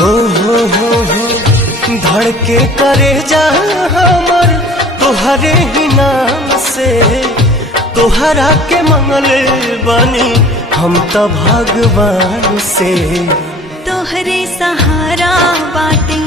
हो धड़के करे जा हमर तोहरे ही नाम से, तोहरा के मंगले बनी हम तो भगवान से। तोहरे सहारा बाटे